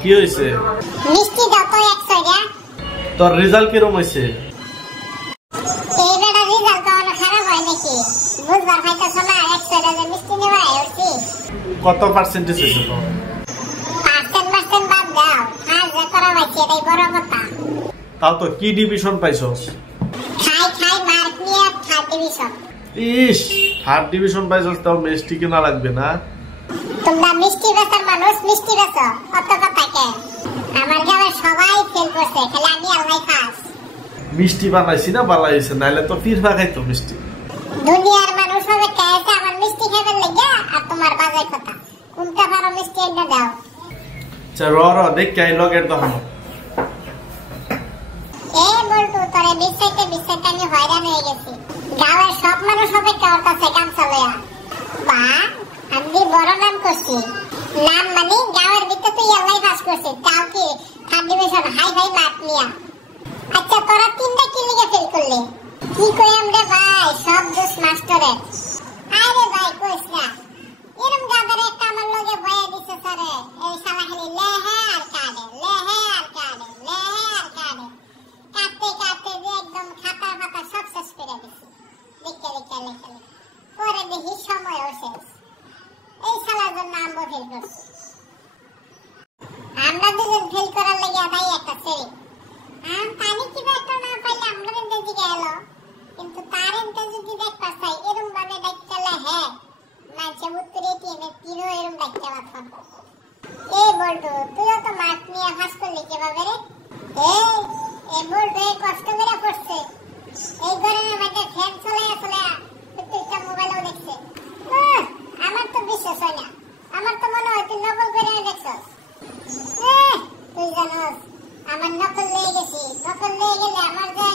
কি হইছে? মিষ্টি দাও তো 100 টাকা। তোর রেজাল্ট কি রকম হইছে? এই বেটা রেজাল্ট তো অনেক খারাপ হয় নাকি? বুঝবার পাইতাছ না 100 টাকা মিষ্টি নেওয়া হইছে। কত পার্সেন্টেজ হইছে তো? পার্সেন্ট বাদ দাও। আজ যে করা হইছে এটাই বড় কথা। তাও তো কি ডিভিশন পাইছস? খাই মার্ক নিয়ে থার্ড ডিভিশন। ইস, থার্ড ডিভিশন পাইছস তাও মিষ্টি কিনা লাগবে না? তোমরা মিষ্টি বেচার মানুষ মিষ্টি বেচো, কত কথা কে? আমার গ্রামে সবাই ফেল করছে, খালি আমি আল্লাহ খাস। মিষ্টি বানাইছি না বানাইছে, নাইলে তো ফিরবা খাইতো মিষ্টি। দুনিয়ার মানুষ হবে কয়েছে আমার মিষ্টি খাবার লাগা আর তোমার বাজার কথা। কোনটা ভালো মিষ্টি এনে দাও। আচ্ছা র দেখ কে লগের দহন। এ বলতো তোরে বিশ্বাসে আমি হয়রান হয়ে গেছি। গাঁয়ের সব মানুষ হবে কার কাছে গামছা লয়া। বা আমি বড় নাম করছি। নাম মানে গাঁয়ের ভিতরে তুই আল্লাহ পাস করছিস। তাও কি থার্ড ডিভিশন হাই মার্ক নিয়া। আচ্ছা তোরা তিনটা কি লিখে ফেল করলি? কি কই আমরা ভাই সব দোষ মাস্টারের। আরে ভাই কইছ না। এরম গাদারে একটা আমার লগে বয়া দিছে স্যারে। এই শালা খালি লেহে আর কাটে, লেহে আর কাটে, লেহে আর কাটে। কাটতে যে একদম খাতা সব শেষ করে দিছি। লিখে। পরে দেখি সময়ও শেষ। এই শালার জন্য আমরা ফেল করছি। আমরা দুজন ফেল করার লাগি আদাই একটা সেরি। পানি কি একটা না পাইলে আমরা দিকে এলো। কিন্তু তার এনতে যদি দেখতে চাই এরকম ভাবে ডাকতেলে হ্যাঁ মাঝে উত্তরে টিএমে তিনও এরকম ডাকতে পারতাম। এই বলতো তুইও তো মার্ক নিয়ে হাস করলি কিভাবে রে? এই বলতো কষ্ট করে পড়ছে। এই গরমের মধ্যে ফ্যান চলাইয়া তুই মোবাইলও দেখছে। আমার তো বিশ্বাস হয় না। আমার তো মনে হয় তুই নকল করে দেখছস। তুই জানোস আমার নকল লেগে গেছি। নকল লেগে গেলে আমার যে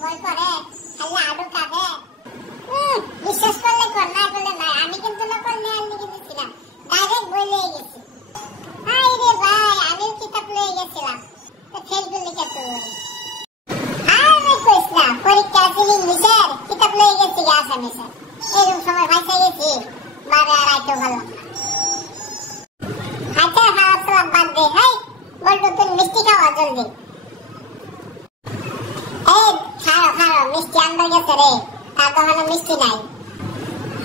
ভয় করে খালি আডু কাঁদে। বিশ্বাস করলে কর, না করলে নাই। আমি কিন্তু নকল নিয়ে লিখে দিচ্ছি না, ডাইরেক্ট বই লেগে গেছি। আরে ভাই আমিও কিতাব লেগে গেছিলাম তো ফেল করলি কে তুই? আরে কইস না পরীক্ষা ছিল ইংলিশের কিতাব লেগে গেছি আসামিসের। এরকম সময় ভাইসা গেছি বারে আর আইতো ভালো না। আচ্ছা খাওয়া সব বাদ দে। হাই বলতো তুই মিষ্টি খাওয়া জলদি। এই খাও মিষ্টি আনতে গেছে রে। তার দোকানে মিষ্টি নাই।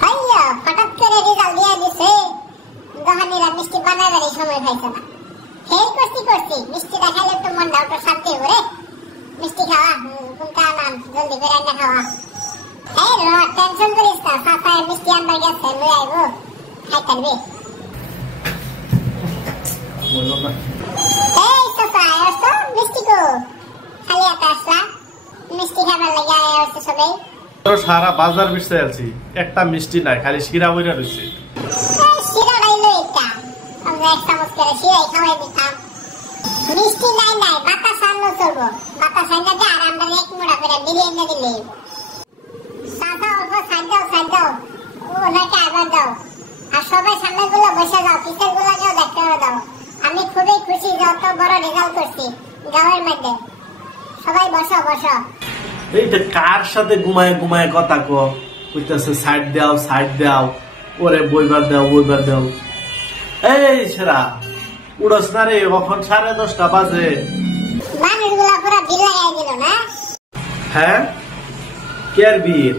হইলো হঠাৎ করে রেজাল্ট দিয়ে দিছে। দোকানিরা মিষ্টি বানাবার সময় পাইছে না। ফেল করছি মিষ্টিটা খাইলে তো মনটা একটু শান্তি হবে রে। মিষ্টি খাওয়া কোনটা নাম জলদি করে আনে খাওয়া। এই টেনশন করিস না, সাসায় মিষ্টি আনতে গেছে লই আইবো খাই পারবি। বলো না। এই সাসা আসো মিষ্টি কো খালি আসলা মিষ্টি খাবার লাগি আসছে সবাই। তো সারা বাজার বিছতে আছি, একটা মিষ্টি নাই, খালি শিরা বইরা রইছে। শিরা লাইলো এটা আমরা এক চামচ করে শিরাই খাওয়াই দিতাম। মিষ্টি নাই বাতাস আনলো চলবো। বাতাস আনলে দে আর আমরা এক মুড়া করে বিরিয়ানি দিলে সাদা অল্প সাইড দাও ওনাকে আবার দাও। আর সবাই সামনে গুলো বসে যাও, পিছের গুলোকেও দেখতে দাও। আমি খুবই খুশি যত বড় রেজাল্ট করছি গাঁয়ের মধ্যে। সবাই বসো। এইটা কার সাথে ঘুমায় কথা কইতাছে সাইড দাও ওরে বইবার দাও। এই সেরা উড়স না রে, এখন 10:30 বাজে। মানুষগুলা পুরো ভিড় লাগাই দিল না? হ্যাঁ কেয়ার বীর।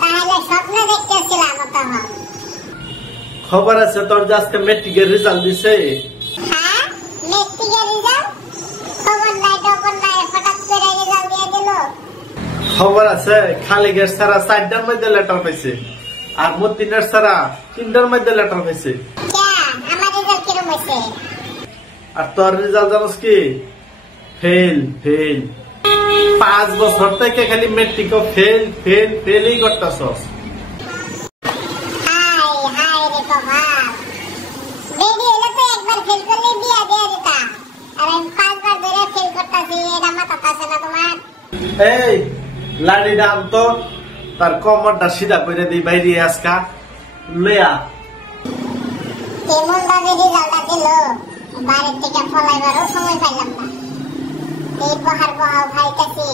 তাহলে স্বপ্ন দেখতেছিলাম তখন। খবর আছে তোর যে আজকে মেট্রিকের রেজাল্ট দিছে? হ্যাঁ মেট্রিকের রেজাল্ট খবর নাই হঠাৎ করে রেজাল্ট দিয়ে দিল। খবর আছে খালিগের সারা 4টার মধ্যে লেটার পাইছে আর মতিনের সারা 3টার মধ্যে লেটার পাইছে। আমার রেজাল্ট কিরকম হয়েছে? আর তোর রেজাল্ট জানোস কি? ফেল 5 বছর থেকে খালি মেট্রিক ফেলই করতেছস। হাই রে বাবা, বেবি এলে তো একবার ফেল করলে বিয়া দিয়ে দিতা। আর আমি 5 বার ধরে ফেল করতেছি, এটা মাথা পাচ্ছে না তোমার? এই লাড়িটা আনতো, তার কোমরটা সিধা করে দিই বাইরে আজকা লইয়া। কেমন ভাবে রেজাল্টটা দিল, বাড়ির থেকে ফলাইবারও সময় পাইলাম না। এই বহার খাইতেছি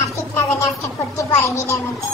আর ঠিক না জানি আজকে ফুটতে পড়ে ভিড়ের মধ্যে।